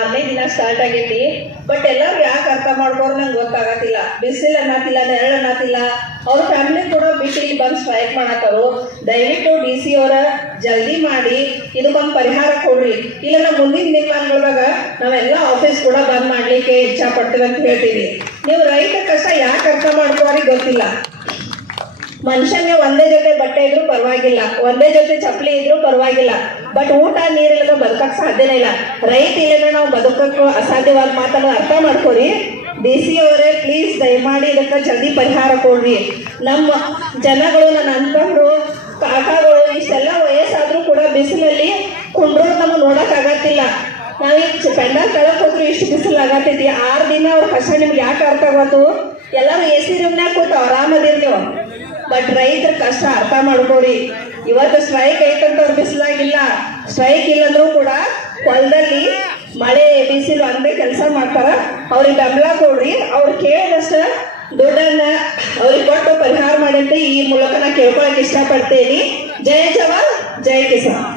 6ನೇ ದಿನ ಸ್ಟಾರ್ಟ್ ಆಗೈತಿ. ಬಟ್ ಎಲ್ಲರೂ ಯಾಕೆ ಅರ್ಥ ಮಾಡ್ಕೋರು ನಂಗೆ ಗೊತ್ತಾಗತ್ತಿಲ್ಲ. ಬಿಸಿಲು ಅನ್ನತಿಲ್ಲ, ನೆರಳು ಅನ್ನತಿಲ್ಲ, ಅವ್ರ ಫ್ಯಾಮಿಲಿ ಕೂಡ ಬಿಟ್ಟು ಇಲ್ಲಿ ಬಂದು ಸ್ಟ್ರೈಕ್ ಮಾಡತ್ತಾರು. ದಯವಿಟ್ಟು DC ಅವರ ಜಲ್ದಿ ಮಾಡಿ ಇದಕ್ಕೊಂದು ಪರಿಹಾರ ಕೊಡ್ರಿ. ಇಲ್ಲ ನಾವು ಮುಂದಿನ ದಿನಮಾನಗಳಾಗ ನಾವೆಲ್ಲ ಆಫೀಸ್ ಕೂಡ ಬಂದ್ ಮಾಡ್ಲಿಕ್ಕೆ ಇಚ್ಛಾ ಪಡ್ತೀವಿ ಅಂತ ಹೇಳ್ತೀವಿ. ನೀವು ರೈತ ಕಷ್ಟ ಯಾಕೆ ಅರ್ಥ ಮಾಡ್ಕೋರಿ ಗೊತ್ತಿಲ್ಲ. ಮನುಷ್ಯನಿಗೆ ಒಂದೇ ಜೊತೆ ಬಟ್ಟೆ ಇದ್ರೂ ಪರವಾಗಿಲ್ಲ, ಒಂದೇ ಜೊತೆ ಚಪ್ಪಲಿ ಇದ್ರೂ ಪರವಾಗಿಲ್ಲ, ಬಟ್ ಊಟ ನೀರಿಲ್ಲದ ಬದುಕಕ್ಕೆ ಸಾಧ್ಯನೇ ಇಲ್ಲ. ರೈತ ಇಲ್ಲದ್ರೆ ನಾವು ಬದುಕಕ್ಕೆ ಅಸಾಧ್ಯವಾದ ಮಾತನ್ನು ಅರ್ಥ ಮಾಡ್ಕೊರಿ. DC ಅವರೇ ಪ್ಲೀಸ್ ದಯಮಾಡಿ ಇದಕ್ಕೆ ಜಲ್ದಿ ಪರಿಹಾರ ಕೊಡ್ರಿ. ನಮ್ಮ ಜನಗಳು, ನನ್ನ ಅಂತಂದ್ರು ಕಾಕಾಗಳು ಇಷ್ಟೆಲ್ಲ ವಯಸ್ಸಾದ್ರೂ ಕೂಡ ಬಿಸಿಲಲ್ಲಿ ಕುಂಡ್ರೋದು ನಮಗೆ ನೋಡಕ್ ಆಗತ್ತಿಲ್ಲ. ನಾವೀಗ ಪೆಂಡಲ್ ತಳಕ್ ಹೋದ್ರು ಇಷ್ಟು ಬಿಸಿಲು ಆಗತ್ತೈತಿ. 6 ದಿನ ಅವ್ರ ಕಷ್ಟ ನಿಮ್ಗೆ ಯಾಕೆ ಅರ್ಥ ಆಗೋದು? ಎಲ್ಲರೂ AC ರೂಮ್ನಾಗ ಕೂತು ಆರಾಮದಿರಿ ನೀವು. ಬಟ್ ರೈತರ ಕಷ್ಟ ಅರ್ಥ ಮಾಡ್ಕೋರಿ. ಇವತ್ತು ಸ್ಟ್ರೈಕ್ ಐತಂತ ಅವ್ರು ಬಿಸಿಲಾಗಿಲ್ಲ, ಸ್ಟ್ರೈಕ್ ಇಲ್ಲಂದ್ರೂ ಕೂಡ ಹೊಲದಲ್ಲಿ ಮಳೆ ಬಿಸಿಲು ಅಂದೇ ಕೆಲಸ ಮಾಡ್ತಾರ. ಅವ್ರಿಗೆ ಬೆಂಬಲ ಕೊಡ್ರಿ. ಅವ್ರು ಕೇಳಿದಷ್ಟ ದುಡ್ಡನ್ನ ಅವ್ರಿಗೆ ಕೊಟ್ಟು ಪರಿಹಾರ ಮಾಡಿ ಅಂತ ಈ ಮೂಲಕ ನಾ ಕೇಳ್ಕೊಳಕ್ ಇಷ್ಟಪಡ್ತೇನೆ. ಜೈ ಜವಾನ್ ಜೈ ಕಿಸಾನ್.